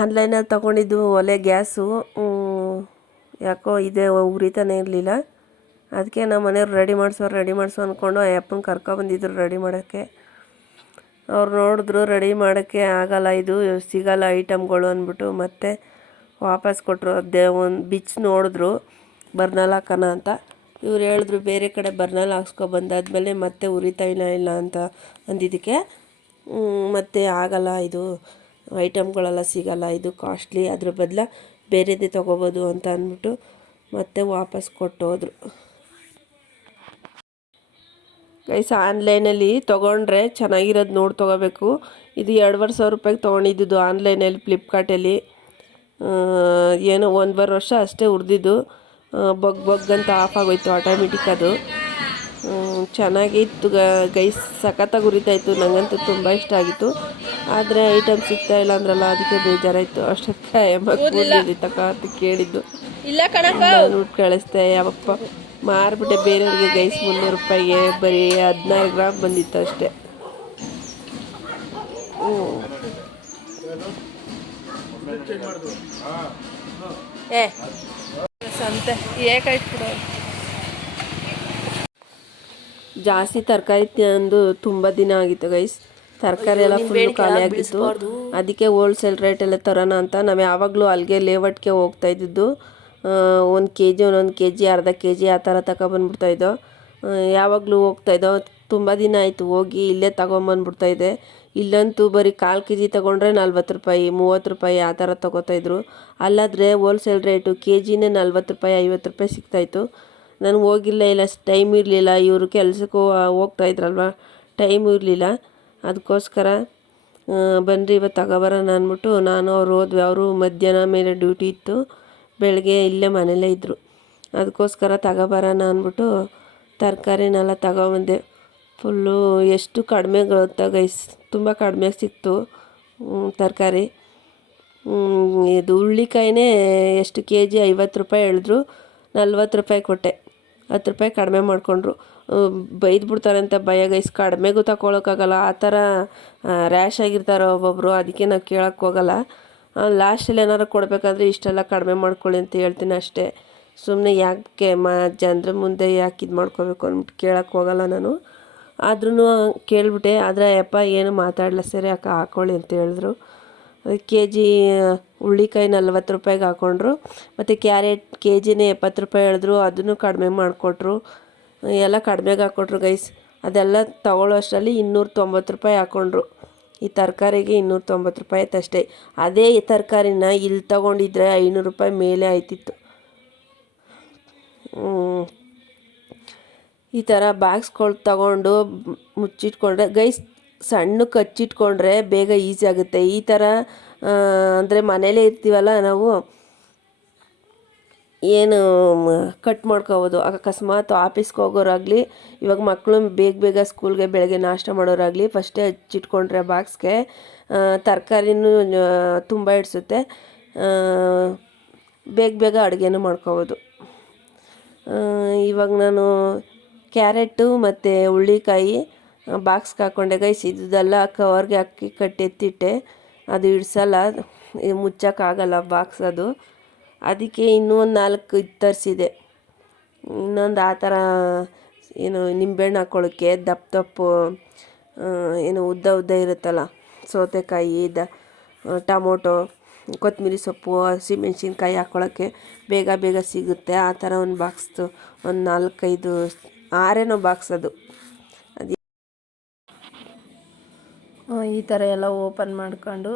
ಆನ್ಲೈನಲ್ಲಿ ತೊಗೊಂಡಿದ್ದು ಒಲೆ ಗ್ಯಾಸು ಯಾಕೋ ಇದೆ, ಉರಿತಾನೆ ಇರಲಿಲ್ಲ. ಅದಕ್ಕೆ ನಮ್ಮ ಮನೆಯವ್ರು ರೆಡಿ ಮಾಡಿಸೋ ರೆಡಿ ಮಾಡಿಸೋ ಅಂದ್ಕೊಂಡು ಆ ಅಪ್ಪನ ಕರ್ಕೊಬಂದಿದ್ರು ರೆಡಿ ಮಾಡೋಕ್ಕೆ. ಅವ್ರು ನೋಡಿದ್ರು ರೆಡಿ ಮಾಡೋಕ್ಕೆ ಆಗಲ್ಲ ಇದು, ಸಿಗಲ್ಲ ಐಟಮ್ಗಳು ಅಂದ್ಬಿಟ್ಟು ಮತ್ತೆ ವಾಪಸ್ ಕೊಟ್ಟರು ಅದೇ ಒಂದು ಬಿಚ್ ನೋಡಿದ್ರು, ಬರ್ನಲ್ ಹಾಕೋಣ ಅಂತ. ಇವ್ರು ಹೇಳಿದ್ರು, ಬೇರೆ ಕಡೆ ಬರ್ನಲ್ ಹಾಕ್ಸ್ಕೊ ಬಂದಾದ್ಮೇಲೆ ಮತ್ತೆ ಉರಿತಾ ಇಲ್ಲ ಇಲ್ಲ ಅಂತ ಅಂದಿದ್ದಕ್ಕೆ. ಮತ್ತೆ ಆಗಲ್ಲ ಇದು. ಐಟಮ್ಗಳೆಲ್ಲ ಸಿಗಲ್ಲ, ಇದು ಕಾಸ್ಟ್ಲಿ ಅದ್ರ ಬದಲ ಬೇರೆದೇ ತೊಗೋಬೋದು ಅಂತ ಅಂದ್ಬಿಟ್ಟು ಮತ್ತೆ ವಾಪಸ್ ಕೊಟ್ಟೋದ್ರು. ಗೈಸ್ ಆನ್ಲೈನಲ್ಲಿ ತೊಗೊಂಡ್ರೆ ಚೆನ್ನಾಗಿರೋದು ನೋಡಿ ತೊಗೋಬೇಕು. ಇದು ಎರಡುವರೆ ಸಾವಿರ ರೂಪಾಯಿಗೆ ತೊಗೊಂಡಿದ್ದು ಆನ್ಲೈನಲ್ಲಿ ಫ್ಲಿಪ್ಕಾರ್ಟಲ್ಲಿ ಏನೋ ಒಂದುವರೆ ವರ್ಷ ಅಷ್ಟೇ ಉರಿದಿದ್ದು. ಬಗ್ ಬಗ್ ಅಂತ ಆಫ್ ಆಗೋಯ್ತು ಆಟೋಮೆಟಿಕ್ ಅದು. ಚೆನ್ನಾಗಿತ್ತು ಗ- ಗೈಸ್. ಸಖತ್ತಾಗಿ ಉರಿತಾಯಿತ್ತು ನನಗಂತೂ ತುಂಬ ಇಷ್ಟ ಆಗಿತ್ತು. ಆದರೆ ಐಟಮ್ ಸಿಗ್ತಾ ಇಲ್ಲ ಅಂದ್ರಲ್ಲ ಅದಕ್ಕೆ ಬೇಜಾರಾಯಿತು. ಅಷ್ಟೊತ್ತೆ ತಕ್ಕ ತಕ ಅಂತ ಕೇಳಿದ್ದು. ನಾನು ಕಳಿಸ್ದೆ ಯಾವಪ್ಪ. ಮಾರ್ಬಿಟ್ಟೆ ಬೇರೆಯವ್ರಿಗೆ ಗೈಸ್ ಮುನ್ನೂರು ರೂಪಾಯಿಗೆ ಬರೀ ಹದಿನಾರು ಗ್ರಾಮ್ ಬಂದಿತ್ತು ಅಷ್ಟೇ. ಏ. ಸಂತೆ ಏಕಾಯ್ತು ಜಾಸ್ತಿ ತರಕಾರಿ ತಂದು ತುಂಬ ದಿನ ಆಗಿತ್ತು ಗೈಸ್ ತರಕಾರಿ ಎಲ್ಲ ಫುಲ್ ಖಾಲಿ ಆಗಿತ್ತು. ಅದಕ್ಕೆ ಹೋಲ್ಸೇಲ್ ರೇಟಲ್ಲೇ ತರೋಣ ಅಂತ ನಾವು ಯಾವಾಗಲೂ ಅಲ್ಲಿಗೆ ಲೇವಟ್ಗೆ ಹೋಗ್ತಾ ಇದ್ದಿದ್ದು. ಒಂದು ಕೆ ಜಿ ಒಂದೊಂದು ಕೆ ಜಿ ಅರ್ಧ ಕೆ ಜಿ ಆ ಥರ ತಗೊಬಂದ್ಬಿಡ್ತಾಯಿದ್ದೋ ಯಾವಾಗಲೂ ಹೋಗ್ತಾ ಇದ್ದೋ. ತುಂಬ ದಿನ ಆಯಿತು ಹೋಗಿ ಇಲ್ಲೇ ತಗೊಂಬಂದ್ಬಿಡ್ತಾಯಿದ್ದೆ ಇಲ್ಲಂತೂ ಬರೀ ಕಾಲು ಕೆ ಜಿ ತೊಗೊಂಡ್ರೆ ನಲ್ವತ್ತು ರೂಪಾಯಿ ಮೂವತ್ತು ರೂಪಾಯಿ ಆ ಥರ ತೊಗೋತಾಯಿದ್ರು ಅಲ್ಲಾದರೆ ಹೋಲ್ಸೇಲ್ ರೇಟು ಕೆ ಜಿನೇ ನಲ್ವತ್ತು ರೂಪಾಯಿ ಐವತ್ತು ರೂಪಾಯಿ ಸಿಗ್ತಾಯಿತ್ತು ನನಗೆ ಹೋಗಿಲ್ಲ ಇಲ್ಲ, ಟೈಮ್ ಇರಲಿಲ್ಲ, ಇವರು ಕೆಲಸಕ್ಕೂ ಹೋಗ್ತಾ ಇದ್ರಲ್ವ? ಟೈಮ್ ಇರಲಿಲ್ಲ. ಅದಕ್ಕೋಸ್ಕರ ಬನ್ನಿರಿ ಇವತ್ತು ತಗೊಬರೋಣ ಅಂದ್ಬಿಟ್ಟು ನಾನು, ಅವ್ರು ಹೋದ್ವಿ. ಅವರು ಮಧ್ಯಾಹ್ನ ಮೇಲೆ ಡ್ಯೂಟಿ ಇತ್ತು. ಬೆಳಗ್ಗೆ ಇಲ್ಲೇ ಮನೇಲೇ ಇದ್ದರು ಅದಕ್ಕೋಸ್ಕರ ತಗೊಬರೋಣ ಅಂದ್ಬಿಟ್ಟು ತರಕಾರಿನೆಲ್ಲ ತಗೊಬಂದೆ. ಫುಲ್ಲು ಎಷ್ಟು ಕಡಿಮೆ ಗೊತ್ತಾ ಗೈಸ್? ತುಂಬ ಕಡಿಮೆ ಸಿಕ್ತು ತರಕಾರಿ. ಇದು ಹುಳ್ಳಿಕಾಯಿನೇ ಎಷ್ಟು ಕೆ ಜಿ ಐವತ್ತು ರೂಪಾಯಿ ಹೇಳಿದ್ರು. ನಲ್ವತ್ತು ರೂಪಾಯಿ ಕೊಟ್ಟೆ. ಹತ್ತು ರೂಪಾಯಿ ಕಡಿಮೆ ಮಾಡಿಕೊಂಡ್ರು. ಬೈದು ಅಂತ ಭಯ ಗೈಸ್. ಕಡಿಮೆಗೂ ತಗೊಳಕ್ಕಾಗಲ್ಲ ಆ ಥರ ರ್ಯಾಶ್ ಆಗಿರ್ತಾರೆ ಒಬ್ಬೊಬ್ಬರು ಅದಕ್ಕೆ ನಾವು ಕೇಳೋಕ್ಕೆ ಹೋಗಲ್ಲ. ಲಾಸ್ಟಲ್ಲಿ ಏನಾರು ಕೊಡಬೇಕಾದ್ರೆ ಇಷ್ಟೆಲ್ಲ ಕಡಿಮೆ ಮಾಡ್ಕೊಳ್ಳಿ ಅಂತ ಹೇಳ್ತೀನಿ ಅಷ್ಟೇ. ಸುಮ್ಮನೆ ಯಾಕೆ ಮಾ, ಜನರ ಮುಂದೆ ಯಾಕೆ ಇದು ಮಾಡ್ಕೋಬೇಕು ಅಂದ್ಬಿಟ್ಟು ಕೇಳೋಕ್ಕೆ ಹೋಗಲ್ಲ ನಾನು. ಆದ್ರೂ ಕೇಳಿಬಿಟ್ಟೆ. ಆದರೆ ಅಪ್ಪ ಏನು ಮಾತಾಡಲ್ಲ ಸರಿ ಅಕ್ಕ ಹಾಕೊಳ್ಳಿ ಅಂತ ಹೇಳಿದ್ರು. ಕೆ ಜಿ ಹುಳ್ಳಿಕಾಯಿ ನಲ್ವತ್ತು ರೂಪಾಯಿಗೆ ಹಾಕ್ಕೊಂಡ್ರು ಮತ್ತು ಕ್ಯಾರೆಟ್ ಕೆ ಜಿನೇ ಎಪ್ಪತ್ತು ರೂಪಾಯಿ ಹೇಳಿದ್ರು. ಅದನ್ನು ಕಡಿಮೆ ಮಾಡಿಕೊಟ್ರು. ಎಲ್ಲ ಕಡಿಮೆಗೆ ಹಾಕ್ಕೊಟ್ರು ಗೈಸ್. ಅದೆಲ್ಲ ತಗೊಳ್ಳೋ ಅಷ್ಟರಲ್ಲಿ ಇನ್ನೂರ ತೊಂಬತ್ತು ರೂಪಾಯಿ ಹಾಕ್ಕೊಂಡ್ರು ಈ ತರಕಾರಿಗೆ ಇನ್ನೂರ ತೊಂಬತ್ತು ರೂಪಾಯಿ ಆಯ್ತು ಅಷ್ಟೇ ಅದೇ ಈ ತರಕಾರಿನ ಇಲ್ಲಿ ತೊಗೊಂಡಿದ್ರೆ ಐನೂರು ರೂಪಾಯಿ ಮೇಲೆ ಆಯ್ತಿತ್ತು. ಈ ಥರ ಬ್ಯಾಗ್ಸ್ಗಳು ತಗೊಂಡು ಮುಚ್ಚಿಟ್ಕೊಂಡ್ರೆ ಗೈಸ್ ಸಣ್ಣ ಕಚ್ಚಿಟ್ಕೊಂಡ್ರೆ ಬೇಗ ಈಸಿ ಆಗುತ್ತೆ. ಈ ಥರ ಅಂದರೆ ಮನೇಲೇ ಇರ್ತೀವಲ್ಲ ನಾವು, ಏನು ಕಟ್ ಮಾಡ್ಕೋಬೋದು. ಅಕಸ್ಮಾತ್ ಆಫೀಸ್ಗೆ ಹೋಗೋರಾಗಲಿ, ಇವಾಗ ಮಕ್ಕಳು ಬೇಗ ಬೇಗ ಸ್ಕೂಲ್ಗೆ ಬೆಳಗ್ಗೆ ನಾಷ್ಟ ಮಾಡೋರಾಗಲಿ ಫಸ್ಟೇ ಹಚ್ಚಿಟ್ಕೊಂಡ್ರೆ ಬಾಕ್ಸ್ಗೆ ತರಕಾರಿನೂ ತುಂಬ ಇಡಿಸುತ್ತೆ. ಬೇಗ ಬೇಗ ಅಡುಗೆನೂ ಮಾಡ್ಕೋಬೋದು. ಇವಾಗ ನಾನು ಕ್ಯಾರೆಟು ಮತ್ತು ಹುಳ್ಳಿಕಾಯಿ ಬಾಕ್ಸ್ಗೆ ಹಾಕ್ಕೊಂಡೆ ಗೈಸ್ ಇದೆಲ್ಲ ಕವರ್ಗೆ ಹಾಕಿ ಕಟ್ಟಿ ಎತ್ತಿಟ್ಟೆ. ಅದು ಇಡ್ಸಲ್ಲ. ಮುಚ್ಚೋಕ್ಕಾಗಲ್ಲ ಬಾಕ್ಸ್ ಅದು. ಅದಕ್ಕೆ ಇನ್ನೂ ಒಂದು ನಾಲ್ಕು ಇದು ತರಿಸಿದೆ. ಇನ್ನೊಂದು ಆ ಥರ, ಏನು, ನಿಂಬೆಹಣ್ಣು ಹಾಕ್ಕೊಳ್ಳೋಕ್ಕೆ ದಪ್ಪ ದಪ್ಪು ಏನು ಉದ್ದ ಉದ್ದ ಇರುತ್ತಲ್ಲ, ಸೌತೆಕಾಯಿ, ದ ಟೊಮೊಟೊ, ಕೊತ್ತಂಬರಿ ಸೊಪ್ಪು ಹಸಿಮೆಣ್ಸಿನ್ಕಾಯಿ ಹಾಕ್ಕೊಳ್ಳೋಕ್ಕೆ ಬೇಗ ಬೇಗ ಸಿಗುತ್ತೆ. ಆ ಥರ ಒಂದು ಬಾಕ್ಸ್ದು ಒಂದು ನಾಲ್ಕೈದು, ಆರೇನೋ ಬಾಕ್ಸ್ ಅದು. ಈ ಥರ ಎಲ್ಲ ಓಪನ್ ಮಾಡ್ಕೊಂಡು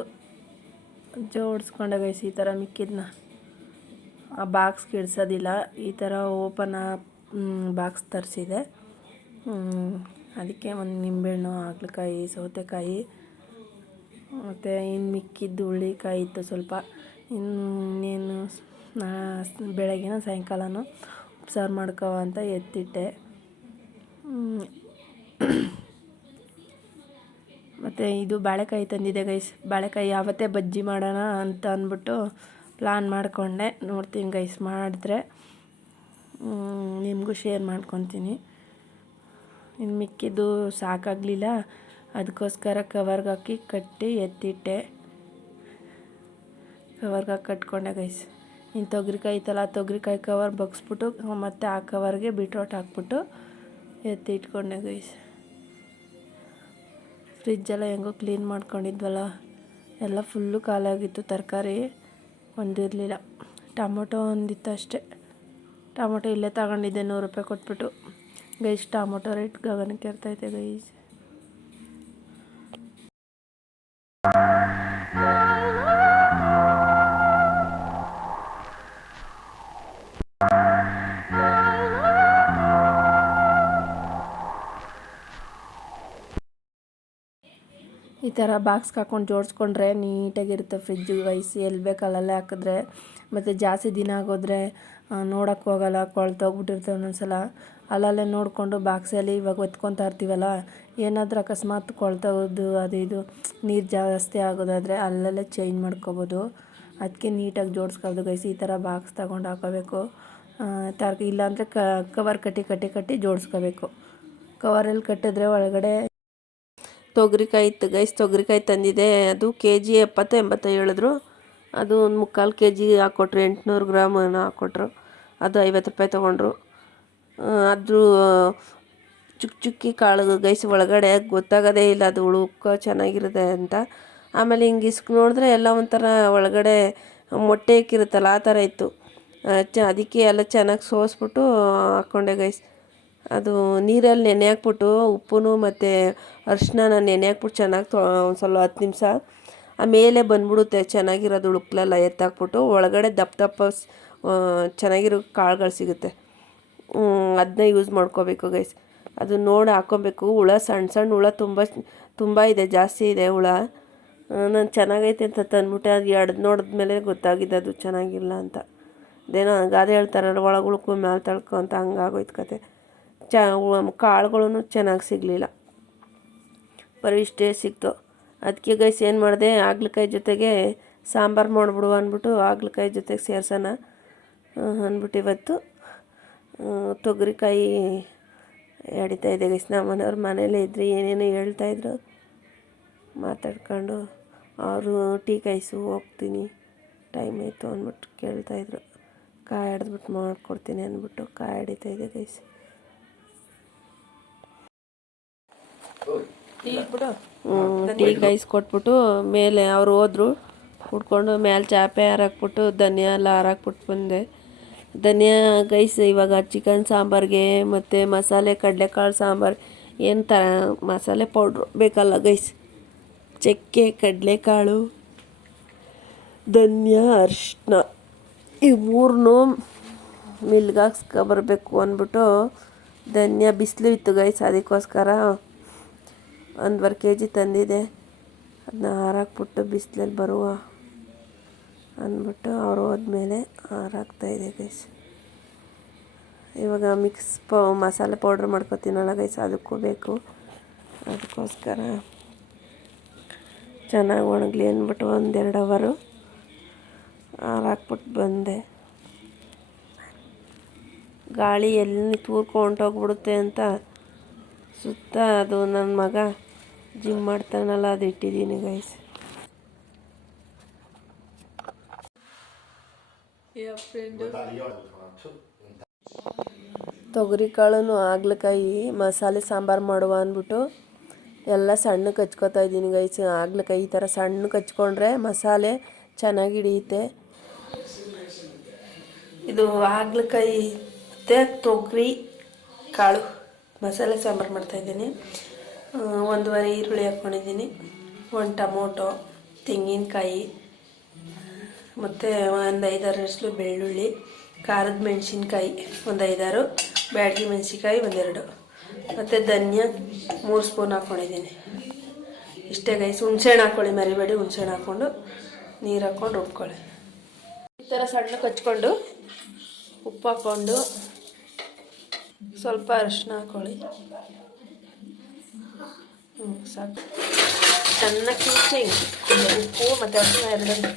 ಜೋಡಿಸ್ಕೊಂಡೆ ಗೈಸ್ ಈ ಥರ ಮಿಕ್ಕಿದ್ನ. ಆ ಬಾಕ್ಸ್ ಇಡ್ಸೋದಿಲ್ಲ, ಈ ಥರ ಓಪನ್ ಬಾಕ್ಸ್ ತರಿಸಿದೆ. ಅದಕ್ಕೆ ಒಂದು ನಿಂಬೆಹಣ್ಣು ಹಾಗಲಕಾಯಿ ಸೌತೆಕಾಯಿ, ಮತ್ತು ಇನ್ನು ಮಿಕ್ಕಿದ್ದು ಹುಳ್ಳಿಕಾಯಿ ಇತ್ತು ಸ್ವಲ್ಪ. ಇನ್ನೇನು ನಾ ಬೆಳಗ್ಗೆನ ಸಾಯಂಕಾಲನೂ ಉಪ್ಸಾರು ಮಾಡ್ಕೋ ಅಂತ ಎತ್ತಿಟ್ಟೆ. ಮತ್ತು ಇದು ಬಾಳೆಕಾಯಿ ತಂದಿದೆ ಗೈಸ್. ಬಾಳೆಕಾಯಿ ಯಾವತ್ತೇ ಬಜ್ಜಿ ಮಾಡೋಣ ಅಂತ ಅಂದ್ಬಿಟ್ಟು ಪ್ಲಾನ್ ಮಾಡಿಕೊಂಡೆ. ನೋಡ್ತೀನಿ ಗೈಸ್ ಮಾಡಿದ್ರೆ ನಿಮಗೂ ಶೇರ್ ಮಾಡ್ಕೊತೀನಿ. ಇನ್ನು ಮಿಕ್ಕಿದ್ದು ಸಾಕಾಗಲಿಲ್ಲ. ಅದಕ್ಕೋಸ್ಕರ ಕವರ್ಗೆ ಹಾಕಿ ಕಟ್ಟಿ ಎತ್ತಿಟ್ಟೆ. ಕವರ್ಗೆ ಹಾಕಿ ಕಟ್ಕೊಂಡೆ ಗೈಸ್. ಇನ್ನು ತೊಗರಿಕಾಯಿ ಇತ್ತಲ್ಲ ಆ ತೊಗರಿಕಾಯಿ ಕವರ್ ಬಗ್ಸ್ಬಿಟ್ಟು ಮತ್ತು ಆ ಕವರ್ಗೆ ಬೀಟ್ರೋಟ್ ಹಾಕ್ಬಿಟ್ಟು ಎತ್ತಿಟ್ಕೊಂಡೆ ಗೈಸ್. ಫ್ರಿಜ್ಜೆಲ್ಲ ಹೆಂಗೋ ಕ್ಲೀನ್ ಮಾಡ್ಕೊಂಡಿದ್ವಲ್ಲ, ಎಲ್ಲ ಫುಲ್ಲು ಖಾಲಿಯಾಗಿತ್ತು ತರಕಾರಿ ಒಂದಿರಲಿಲ್ಲ ಟೊಮೊಟೊ ಒಂದಿತ್ತು ಅಷ್ಟೇ. ಟೊಮೊಟೊ ಇಲ್ಲೇ ತಗೊಂಡಿದ್ದೆ, ನೂರು ರೂಪಾಯಿ ಕೊಟ್ಬಿಟ್ಟು. ಗೈಸ್, ಟೊಮೊಟೊ ರೇಟ್ ಗಗನಕ್ಕೆ ಇರ್ತೈತೆ ಗೈಸ್. ಥರ ಬಾಕ್ಸ್ಗೆ ಹಾಕೊಂಡು ಜೋಡಿಸ್ಕೊಂಡ್ರೆ ನೀಟಾಗಿರುತ್ತೆ ಫ್ರಿಜ್ಜು ಗೈಸ್ ಎಲ್ಲಿ ಬೇಕಲ್ಲೆಲ್ಲ ಹಾಕಿದ್ರೆ. ಮತ್ತು ಜಾಸ್ತಿ ದಿನ ಆಗೋದ್ರೆ ನೋಡೋಕ್ಕೆ ಹೋಗಲ್ಲ ಒಂದೊಂದು ಸಲ ಅಲ್ಲಲ್ಲೇ ನೋಡಿಕೊಂಡು ಬಾಕ್ಸಲ್ಲಿ ಇವಾಗ ಒತ್ಕೊತಾ ಇರ್ತೀವಲ್ಲ, ಏನಾದರೂ ಅಕಸ್ಮಾತ್ ಕೊಳ್ತೋಗೋದು, ಅದು ಇದು, ನೀರು ಜಾಸ್ತಿ ಆಗೋದಾದರೆ ಅಲ್ಲಲ್ಲೇ ಚೇಂಜ್ ಮಾಡ್ಕೋಬೋದು. ಅದಕ್ಕೆ ನೀಟಾಗಿ ಜೋಡಿಸ್ಕೊಳ್ದು ಗೈಸಿ, ಈ ಥರ ಬಾಕ್ಸ್ ತಗೊಂಡು ಹಾಕೋಬೇಕು. ತರ್ಕ, ಇಲ್ಲಾಂದರೆ ಕವರ್ ಕಟ್ಟಿ ಕಟ್ಟಿ ಕಟ್ಟಿ ಜೋಡಿಸ್ಕೋಬೇಕು. ಕವರಲ್ಲಿ ಕಟ್ಟಿದ್ರೆ ಒಳಗಡೆ ತೊಗರಿಕಾಯಿ ಇತ್ತು ಗೈಸ್ ತೊಗರಿಕಾಯಿ ತಂದಿದೆ. ಅದು ಕೆ ಜಿ ಎಪ್ಪತ್ತು ಎಂಬತ್ತು ಹೇಳಿದ್ರು. ಅದು ಒಂದು ಮುಕ್ಕಾಲು ಕೆ ಜಿ ಹಾಕ್ಕೊಟ್ರು ಎಂಟುನೂರು ಗ್ರಾಮ್ ಹಾಕ್ಕೊಟ್ರು ಅದು ಐವತ್ತು ರೂಪಾಯಿ ತೊಗೊಂಡ್ರು. ಅದು ಚುಕ್ ಚುಕ್ಕಿ ಕಾಳು ಗೈಸ್ ಒಳಗಡೆ ಗೊತ್ತಾಗೋದೇ ಇಲ್ಲ ಅದು ಉಳುಕ ಚೆನ್ನಾಗಿರುತ್ತೆ ಅಂತ. ಆಮೇಲೆ ಹಿಂಗೆ ಇಸ್ಕ್ ನೋಡಿದ್ರೆ ಎಲ್ಲ ಒಂಥರ ಒಳಗಡೆ ಮೊಟ್ಟೆ ಇಕ್ಕಿರುತ್ತಲ್ಲ ಆ ಥರ ಇತ್ತು. ಚ, ಅದಕ್ಕೆ ಎಲ್ಲ ಚೆನ್ನಾಗಿ ಸೋಸ್ಬಿಟ್ಟು ಹಾಕ್ಕೊಂಡೆ ಗೈಸ್. ಅದು ನೀರಲ್ಲಿ ನೆನೆ ಹಾಕ್ಬಿಟ್ಟು ಉಪ್ಪು ಮತ್ತು ಅರಿಶಿನ ನೆನೆ ಹಾಕ್ಬಿಟ್ಟು ಚೆನ್ನಾಗಿ ತೊ ಒಂದು ಸ್ವಲ್ಪ ಹತ್ತು ನಿಮಿಷ. ಆಮೇಲೆ ಬಂದ್ಬಿಡುತ್ತೆ ಚೆನ್ನಾಗಿರೋದು ಉಳುಕ್ಲೆಲ್ಲ ಎತ್ತಾಕ್ಬಿಟ್ಟು ಒಳಗಡೆ ದಪ್ಪ ದಪ್ಪ ಚೆನ್ನಾಗಿರೋ ಕಾಳುಗಳು ಸಿಗುತ್ತೆ. ಅದನ್ನ ಯೂಸ್ ಮಾಡ್ಕೋಬೇಕು ಗೈಸ್ ಅದು ನೋಡಿ ಹಾಕ್ಕೊಬೇಕು ಹುಳ ಸಣ್ಣ ಸಣ್ಣ ಹುಳ ತುಂಬ ತುಂಬ ಇದೆ, ಜಾಸ್ತಿ ಇದೆ ಹುಳ. ನಾನು ಚೆನ್ನಾಗೈತೆ ಅಂತ ತಂದ್ಬಿಟ್ಟೆ. ಅದು ಎಡ್ದು ನೋಡಿದ್ಮೇಲೆ ಗೊತ್ತಾಗಿದೆ ಅದು ಚೆನ್ನಾಗಿಲ್ಲ ಅಂತ. ಅದೇನೋ ಗಾದೆ ಹೇಳ್ತಾರಲ್ಲ, ಒಳಗೆ ಉಳ್ಕೊ ಮ್ಯಾಲೆ ತಳ್ಕೊ ಅಂತ ಹಂಗಾಗೋಯ್ತು ಕತೆ. ಚ ಕಾಳುಗಳೂ ಚೆನ್ನಾಗಿ ಸಿಗಲಿಲ್ಲ. ಬರೀ ಇಷ್ಟೇ ಸಿಕ್ತು. ಅದಕ್ಕೆ ಗೈಸ್ ಏನು ಮಾಡಿದೆ ಹಾಗಲಕಾಯಿ ಜೊತೆಗೆ ಸಾಂಬಾರು ಮಾಡಿಬಿಡು ಅಂದ್ಬಿಟ್ಟು ಹಾಗಲಕಾಯಿ ಜೊತೆಗೆ ಸೇರ್ಸೋಣ ಅಂದ್ಬಿಟ್ಟು ಇವತ್ತು ತೊಗರಿಕಾಯಿ ಎಡಿತಾ ಇದೆ ಗೈಸ್. ನಮ್ಮ ಮನೆಯವ್ರ ಮನೇಲೇ ಇದ್ದರು ಏನೇನೋ ಹೇಳ್ತಾಯಿದ್ರು ಮಾತಾಡ್ಕೊಂಡು ಅವರು ಟೀ ಕಾಯಿಸು, ಹೋಗ್ತೀನಿ, ಟೈಮ್ ಆಯಿತು ಅಂದ್ಬಿಟ್ಟು ಕೇಳ್ತಾಯಿದ್ರು ಕಾಯಿ ಹಿಡಿದ್ಬಿಟ್ಟು ಮಾಡಿಕೊಡ್ತೀನಿ ಅಂದ್ಬಿಟ್ಟು ಕಾಯಿ ಹಿಡಿತಾ ಇದೆ ಗೈಸ್. ಬಿಡು ಗೈಸ್ ಕಾಯಿಸ್ಕೊಟ್ಬಿಟ್ಟು ಮೇಲೆ ಅವ್ರು ಹೋದ್ರು. ಕುಡ್ಕೊಂಡು ಮೇಲೆ ಚಾಪೆ ಹಾರಾಕ್ಬಿಟ್ಟು ಧನಿಯಾ ಎಲ್ಲ ಹಾರಾಕ್ಬಿಟ್ಟು ಬಂದೆ. ಧನಿಯಾ ಗೈಸ್ ಇವಾಗ ಚಿಕನ್ ಸಾಂಬಾರಿಗೆ ಮತ್ತು ಮಸಾಲೆ ಕಡಲೆಕಾಳು ಸಾಂಬಾರು ಏನು ಥರ ಮಸಾಲೆ ಪೌಡ್ರ್ ಬೇಕಲ್ಲ ಗೈಸ್ ಚಕ್ಕೆ ಕಡಲೆಕಾಳು ಧನಿಯಾ ಅರಿಶಿನ ಈ ಮೂರನ್ನೂ ಮಿಲ್ಗಾಕ್ಸ್ಕೊಬರ್ಬೇಕು ಅಂದ್ಬಿಟ್ಟು ಧನಿಯಾ ಬಿಸಿಲು ಇತ್ತು ಗೈಸ್ ಅದಕ್ಕೋಸ್ಕರ ಒಂದುವರೆ ಕೆ ಜಿ ತಂದಿದೆ. ಅದನ್ನ ಹಾರಾಕ್ಬಿಟ್ಟು ಬಿಸಿಲಲ್ಲಿ ಬರುವ ಅಂದ್ಬಿಟ್ಟು ಅವ್ರು ಹೋದ್ಮೇಲೆ ಹಾರಾಕ್ತಾಯಿದೆ ಗೈಸ್ ಇವಾಗ ಮಿಕ್ಸ್ ಪೌ, ಮಸಾಲೆ ಪೌಡ್ರ್ ಮಾಡ್ಕೊತೀನಲ್ಲ ಗೈಸ್ ಅದಕ್ಕೂ ಬೇಕು. ಅದಕ್ಕೋಸ್ಕರ ಚೆನ್ನಾಗಿ ಒಣಗಲಿ ಅಂದ್ಬಿಟ್ಟು ಒಂದೆರಡು ಅವರು ಹಾರಾಕ್ಬಿಟ್ಟು ಬಂದೆ. ಗಾಳಿ ಎಲ್ಲಿ ತೂರ್ಕೊಂಡು ಹೊಂಟೋಗ್ಬಿಡುತ್ತೆ ಅಂತ ಸುತ್ತ ಅದು ನನ್ನ ಮಗ ಜಿಮ್ ಮಾಡ್ತಾನಲ್ಲ ಅದು ಇಟ್ಟಿದ್ದೀನಿ ಗೈಸ್ ತೊಗರಿ ಕಾಳು ಆಗ್ಲಕಾಯಿ ಮಸಾಲೆ ಸಾಂಬಾರು ಮಾಡುವ ಅಂದ್ಬಿಟ್ಟು ಎಲ್ಲ ಸಣ್ಣ ಕಚ್ಕೋತಾ ಇದ್ದೀನಿ ಗೈಸ್ ಆಗ್ಲಕಾಯಿ ಈ ಥರ ಸಣ್ಣ ಕಚ್ಕೊಂಡ್ರೆ ಮಸಾಲೆ ಚೆನ್ನಾಗಿ ಹಿಡಿಯುತ್ತೆ. ಇದು ಆಗ್ಲಕಾಯಿ ಮತ್ತು ತೊಗರಿ ಕಾಳು ಮಸಾಲೆ ಸಾಂಬಾರು ಮಾಡ್ತಾಯಿದ್ದೀನಿ ಒಂದೂವರೆ ಈರುಳ್ಳಿ ಹಾಕ್ಕೊಂಡಿದ್ದೀನಿ ಒಂದು ಟೊಮೊಟೊ, ತೆಂಗಿನಕಾಯಿ, ಮತ್ತು ಒಂದು ಐದಾರಷ್ಟು ಬೆಳ್ಳುಳ್ಳಿ, ಖಾರದ ಮೆಣಸಿನ್ಕಾಯಿ ಒಂದು ಐದಾರು, ಬ್ಯಾಡಗಿ ಮೆಣಸಿನ್ಕಾಯಿ ಒಂದೆರಡು ಮತ್ತು ಧನ್ಯ ಮೂರು ಸ್ಪೂನ್ ಹಾಕ್ಕೊಂಡಿದ್ದೀನಿ ಇಷ್ಟೇ ಗೈಸ್ ಹುಣ್ಸೆಹಣ್ಣು ಹಾಕ್ಕೊಳ್ಳಿ ಮರಿಬೇಡಿ, ಹುಣ್ಸೆಹಣ್ಣು ಹಾಕ್ಕೊಂಡು ನೀರು ಹಾಕ್ಕೊಂಡು ರುಬ್ಕೊಳ್ಳಿ. ಈ ಥರ ಸಣ್ಣ ಹಚ್ಕೊಂಡು ಉಪ್ಪು ಹಾಕ್ಕೊಂಡು ಸ್ವಲ್ಪ ಅರಿಶಿನ ಹಾಕ್ಕೊಳ್ಳಿ ಹ್ಞೂ ಸಾಕು. ಚೆನ್ನಾಗಿ ಕೀಚಿ ಉಪ್ಪು ಮತ್ತು ಅರ್ಶಿನ ಎರಡನ್ನು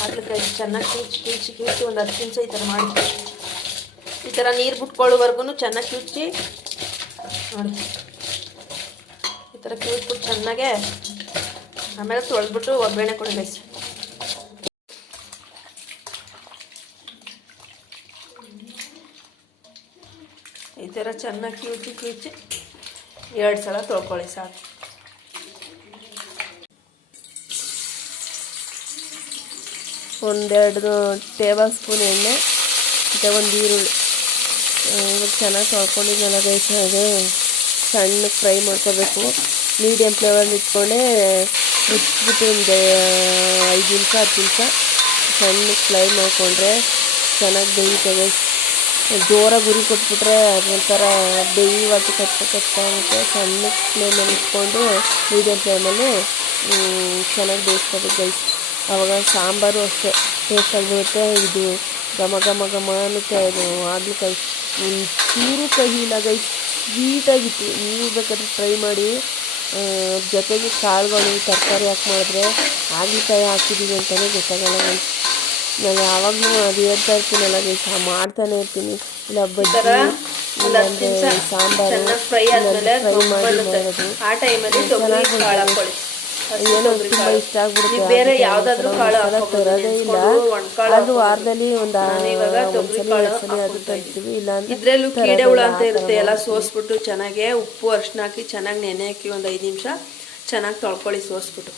ಹಾಗಲಕಾಯಿ ಚೆನ್ನಾಗಿ ಕೀಚಿ ಕೀಚಿ ಕೀಚಿ ಒಂದು ಹತ್ತು ನಿಮಿಷ ಈ ಥರ ಮಾಡಿ. ಈ ಥರ ನೀರು ಬಿಟ್ಕೊಳ್ಳೋವರೆಗೂ ಚೆನ್ನಾಗಿ ಕಿಚ್ಚಿ ನೋಡಿ. ಈ ಥರ ಕಿವಿಟ್ಬಿಟ್ಟು ಚೆನ್ನಾಗೆ ಆಮೇಲೆ ತೊಳೆದ್ಬಿಟ್ಟು ಒಗ್ಗರಣೆ ಕೊಡಬೇಕು ಈ ಥರ ಚೆನ್ನಾಗಿ ಕಿವಿಚಿ ಕಿವಿಚಿ ಎರಡು ಸಲ ತೊಳ್ಕೊಳ್ಳಿ ಸಾಕು. ಒಂದೆರಡು ಟೇಬಲ್ ಸ್ಪೂನ್ ಎಣ್ಣೆ, ಮತ್ತು ಒಂದು ಈರುಳ್ಳಿ. ಇವಾಗ ಚೆನ್ನಾಗಿ ತೊಳ್ಕೊಂಡಿದ್ದೆಲ್ಲ ಗೈಸ್ ಹಾಗೆ ಸಣ್ಣಗೆ ಫ್ರೈ ಮಾಡ್ಕೋಬೇಕು. ಮೀಡಿಯಮ್ ಫ್ಲೇವಲ್ಲಿ ಇಟ್ಕೊಂಡೆ ಬಿಟ್ಬಿಟ್ಟು ಒಂದು ಐದು ನಿಮಿಷ, ಹತ್ತು ನಿಮಿಷ ಸಣ್ಣಗೆ ಫ್ರೈ ಮಾಡಿಕೊಂಡ್ರೆ ಚೆನ್ನಾಗಿ ಬೇಯುತ್ತೆ ಜೋರಾಗಿ ಉರಿ ಕೊಟ್ಬಿಟ್ರೆ ಅದೊಂಥರ ಬೇಯುವಾಗ ಕಚ್ಚ ಕಚ್ಚ ಆಗುತ್ತೆ. ಸಣ್ಣ ಫ್ಲೇಮಲ್ಲಿ ಇಟ್ಕೊಂಡು ಮೀಡಿಯಮ್ ಫ್ಲೇಮಲ್ಲಿ ಚೆನ್ನಾಗಿ ಬೇಯಿಸ್ಕೋಬೇಕು ಗೈಸ್ ಆವಾಗ ಸಾಂಬಾರು ಅಷ್ಟೇ. ಟೇಸ್ಟಾಗಿ ಬರುತ್ತೆ. ಇದು ಘಮ ಘಮ ಘಮ ಅನ್ನುತ್ತೆ ಅದು. ಹಾಗಲಕಾಯಿ ಚೂರು ಕಹಿ ಇಲ್ಲ ಗೈಸ್ ಸ್ವೀಟಾಗಿತ್ತು ನೀವು ಬೇಕಾದ್ರೆ ಟ್ರೈ ಮಾಡಿ. ಜೊತೆಗೆ ಕಾಳುಗಳು ತರಕಾರಿ ಹಾಕಿ ಮಾಡಿದ್ರೆ ಹಾಗಲಕಾಯಿ ಹಾಕಿದ್ದೀವಿ ಅಂತಲೇ ಗೊತ್ತಾಗಲ್ಲ ಗೈಸ್ ನಾನು ಯಾವಾಗಲೂ ಅದು ಹೇಳ್ತಾ ಇರ್ತೀನಲ್ಲ ಗೈಸ್ ಮಾಡ್ತಾನೆ ಇರ್ತೀನಿ. ಇಲ್ಲ ಬಜ್ಜಿ ಇಲ್ಲಾಂದರೆ ಸಾಂಬಾರು ಚೆನ್ನಾಗಿ ಫ್ರೈ ಮಾಡಿ ಮಾಡೋದು ಆ ಏನೋ ತುಂಬ ಇಷ್ಟ ಆಗ್ಬಿಡುತ್ತೆ ಬೇರೆ ಯಾವುದಾದ್ರೂ ತರೋದೇ ಇಲ್ಲ. ವಾರದಲ್ಲಿ ಒಂದು ಒಂದ್ಸಲ ಅದು ತರ್ತೀವಿ ಇಲ್ಲ ಇದ್ರಲ್ಲೂ ಕೀಡೆ ಹುಳ ಅಂತ ಇರುತ್ತೆ ಎಲ್ಲ. ಸೋಸ್ಬಿಟ್ಟು ಚೆನ್ನಾಗೆ ಉಪ್ಪು ಅರ್ಶನ ಹಾಕಿ ಚೆನ್ನಾಗಿ ನೆನೆ ಹಾಕಿ ಒಂದು ಐದು ನಿಮಿಷ ಚೆನ್ನಾಗಿ ತೊಳ್ಕೊಳ್ಳಿ ಸೋಸ್ಬಿಟ್ಟು.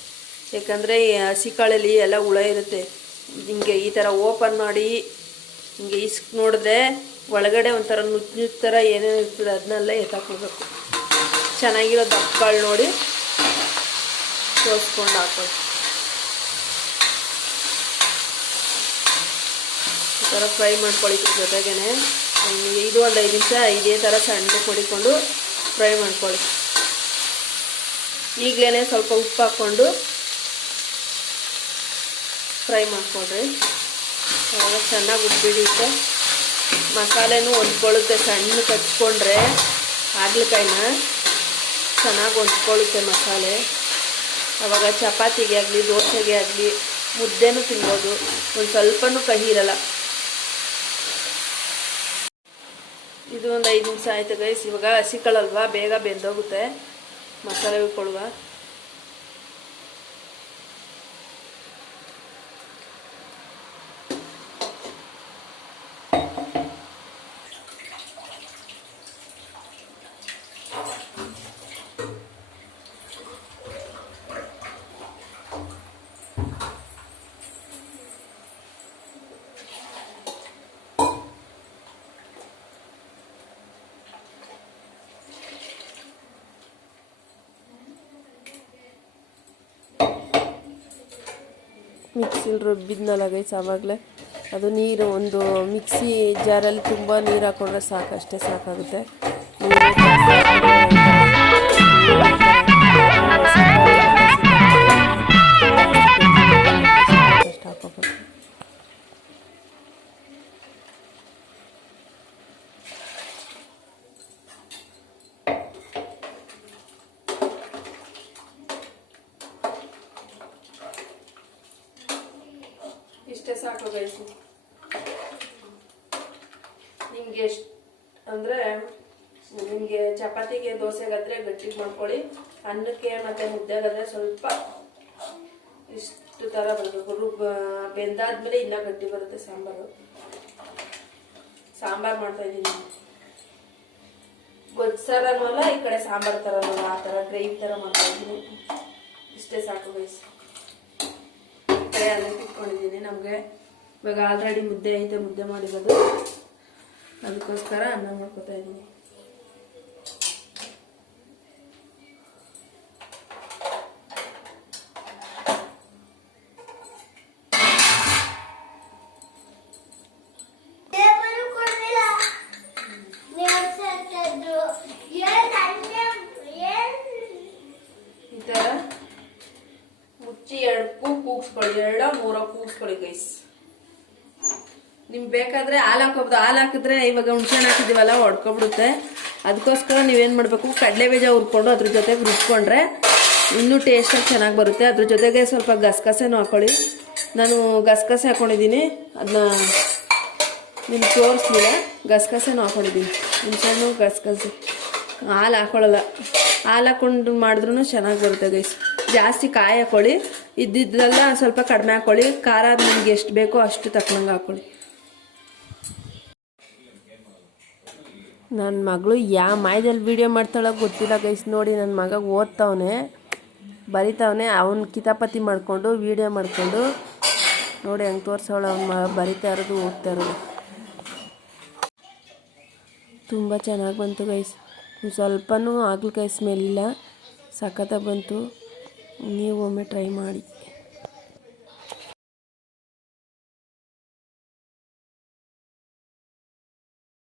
ಯಾಕಂದ್ರೆ ಹಸಿ ಕಾಳಲ್ಲಿ ಎಲ್ಲ ಹುಳ ಇರುತ್ತೆ. ಹಿಂಗೆ ಈ ಥರ ಓಪನ್ ಮಾಡಿ ಹಿಂಗೆ ಇಸ್ಕ್ ನೋಡಿದ್ರೆ ಒಳಗಡೆ ಒಂಥರ ನುಚ್ಚು ನುಜ್ ಥರ ಏನೇನು ಇರ್ತದೆ ಅದನ್ನೆಲ್ಲ ಎತ್ತಾಕ್ಬಿಡ್ಬೇಕು. ಚೆನ್ನಾಗಿರೋ ದಪ್ಪ ಕಾಳು ನೋಡಿ ಸೋಸ್ಕೊಂಡು ಹಾಕೋದು. ಈ ಥರ ಫ್ರೈ ಮಾಡ್ಕೊಳ್ಳಿ ಜೊತೆಗೇನೆ. ಇದು ಒಂದು ಐದು ನಿಮಿಷ ಇದೇ ಥರ ಸಣ್ಣ ಹೊಡಿಕೊಂಡು ಫ್ರೈ ಮಾಡ್ಕೊಳ್ಳಿ. ಈಗಲೇ ಸ್ವಲ್ಪ ಉಪ್ಪು ಹಾಕ್ಕೊಂಡು ಫ್ರೈ ಮಾಡ್ಕೊಳ್ರಿ. ಅವಾಗ ಚೆನ್ನಾಗಿ ಉಪ್ಪು ಹಿಡಿಯುತ್ತೆ ಮಸಾಲೆನೂ ಹೊಂದ್ಕೊಳ್ಳುತ್ತೆ ಸಣ್ಣ ಕಚ್ಕೊಂಡ್ರೆ ಹಾಗಲಕಾಯಿನ ಚೆನ್ನಾಗಿ ಹೊಂದ್ಕೊಳ್ಳುತ್ತೆ ಮಸಾಲೆ. ಅವಾಗ ಚಪಾತಿಗೆ ಆಗಲಿ, ದೋಸೆಗೆ ಆಗಲಿ, ಮುದ್ದೆನೂ ತಿನ್ಬೋದು. ಒಂದು ಸ್ವಲ್ಪನೂ ಕಹಿ ಇರಲ್ಲ. ಇದು ಒಂದು ಐದು ನಿಮಿಷ ಆಯ್ತು ಗೈಸ್ ಇವಾಗ ಹಸಿಕಳಲ್ವಾ ಬೇಗ ಬೆಂದೋಗುತ್ತೆ. ಮಸಾಲೆ ಹುಯ್ಕೊಳ್ಳುವ ಮಿಕ್ಸಿಲಿ ರುಬ್ಬಿದ್ನಲ್ಲ ಗೈಸ್ ಆವಾಗಲೇ. ಅದು ನೀರು, ಒಂದು ಮಿಕ್ಸಿ ಜಾರಲ್ಲಿ ತುಂಬ ನೀರು ಹಾಕೊಂಡ್ರೆ ಸಾಕು ಅಷ್ಟೇ ಸಾಕಾಗುತ್ತೆ. ನೀರು ಚಪಾತಿಗೆ ದೋಸೆಗಾದ್ರೆ ಗಟ್ಟಿಗೆ ಮಾಡ್ಕೊಳ್ಳಿ. ಅನ್ನಕ್ಕೆ ಮತ್ತು ಮುದ್ದೆಗಾದ್ರೆ ಸ್ವಲ್ಪ ಇಷ್ಟು ಥರ ಬರಬೇಕು. ರುಬ್ಬ ಬೆಂದಾದ್ಮೇಲೆ ಇನ್ನೂ ಗಟ್ಟಿ ಬರುತ್ತೆ ಸಾಂಬಾರು. ಸಾಂಬಾರು ಮಾಡ್ತಾ ಇದೀನಿ ಗೊಜ್ಜರ ಅಲ್ಲ, ಈ ಕಡೆ ಸಾಂಬಾರು ಅಲ್ಲ, ಆ ಥರ ಗ್ರೇವಿ ಥರ ಮಾಡ್ತಾ ಇದೀನಿ ಇಷ್ಟೇ ಸಾಕು ಗೈಸ್ ಕಡೆ ಅನ್ನಕ್ಕೆ ಇಟ್ಕೊಂಡಿದ್ದೀನಿ ನಮಗೆ. ಇವಾಗ ಆಲ್ರೆಡಿ ಮುದ್ದೆ ಐತೆ, ಮುದ್ದೆ ಮಾಡಿರೋದು. ಅದಕ್ಕೋಸ್ಕರ ಅನ್ನ ಮಾಡ್ಕೊತಾ ಇದ್ದೀನಿ ಪೇಪರು ಕೊಡ್ಲಿಲ್ಲ ನೇರ್ಸಕ್ಕಿದ್ರು ಏನ್ ಅನ್ಯ ಏನ್ ಈ ಥರ ಮುಚ್ಚಿ ಎರಡು ಕೂಗ್ ಕೂಗ್ಸ್ಕೊಳ್ಳಿ ಎರಡ ಮೂರ ಕೂಗ್ಸ್ಕೊಳ್ಳಿ ಗೈಸ್ ನಿಮ್ಗೆ ಬೇಕಾದ್ರೆ ಹಾಲು ಹಾಕೋಬೋದು. ಹಾಲು ಹಾಕಿದ್ರೆ ಇವಾಗ ಹುಣ್ಸೆಹಣ್ಣು ಹಾಕಿದ್ದೀವಲ್ಲ ಹೊಡ್ಕೊಬಿಡುತ್ತೆ ಅದಕ್ಕೋಸ್ಕರ ನೀವೇನು ಮಾಡಬೇಕು? ಕಡಲೆ ಬೀಜ ಹುರ್ಕೊಂಡು ಅದ್ರ ಜೊತೆಗೆ ರುಬ್ಕೊಂಡ್ರೆ ಇನ್ನೂ ಟೇಸ್ಟಾಗಿ ಚೆನ್ನಾಗಿ ಬರುತ್ತೆ. ಅದ್ರ ಜೊತೆಗೆ ಸ್ವಲ್ಪ ಗಸಗಸೆನೂ ಹಾಕೊಳ್ಳಿ. ನಾನು ಗಸಗಸೆ ಹಾಕೊಂಡಿದ್ದೀನಿ. ಅದನ್ನ ನಿಮ್ಗೆ ತೋರಿಸ್ಲಿಲ್ಲ ಗಸಗಸೆನೂ ಹಾಕೊಂಡಿದ್ದೀನಿ. ಹುಣ್ಸೆಹಣ್ಣು, ಗಸಗಸೆ. ಹಾಲು ಹಾಕೊಳ್ಳಲ್ಲ. ಹಾಲು ಹಾಕೊಂಡು ಮಾಡಿದ್ರೂ ಚೆನ್ನಾಗಿ ಬರುತ್ತೆ ಗೈಸ್ ಜಾಸ್ತಿ ಕಾಯಿ ಹಾಕೊಳ್ಳಿ. ಇದ್ದಿದ್ದೆಲ್ಲ ಸ್ವಲ್ಪ ಕಡಿಮೆ ಹಾಕೊಳ್ಳಿ. ಖಾರ ನಿಮ್ಗೆ ಎಷ್ಟು ಬೇಕೋ ಅಷ್ಟು ತಕ್ಕನಂಗೆ ಹಾಕೊಳ್ಳಿ. ನನ್ನ ಮಗಳು ಯಾವ ಮಾಯದಲ್ಲಿ ವೀಡಿಯೋ ಮಾಡ್ತಾಳೋ ಗೊತ್ತಿಲ್ಲ ಗೈಸ್ ನೋಡಿ ನನ್ನ ಮಗ ಓದ್ತಾವನೆ, ಬರಿತಾವನೆ. ಅವ್ನು ಕಿತಾಪತಿ ಮಾಡಿಕೊಂಡು ವೀಡಿಯೋ ಮಾಡಿಕೊಂಡು. ನೋಡಿ ಹಂಗೆ ತೋರಿಸೋಳು ಅವ್ನ ಬರಿತಾ ಇರೋದು, ಓದ್ತಾ ಇರೋದು. ತುಂಬ ಚೆನ್ನಾಗಿ ಬಂತು ಗೈಸ್ ಸ್ವಲ್ಪನೂ ಹಾಗಲಕಾಯಿ ಸ್ಮೆಲ್ ಇಲ್ಲ. ಸಖತ್ತಾಗಿ ಬಂತು. ನೀವು ಒಮ್ಮೆ ಟ್ರೈ ಮಾಡಿ.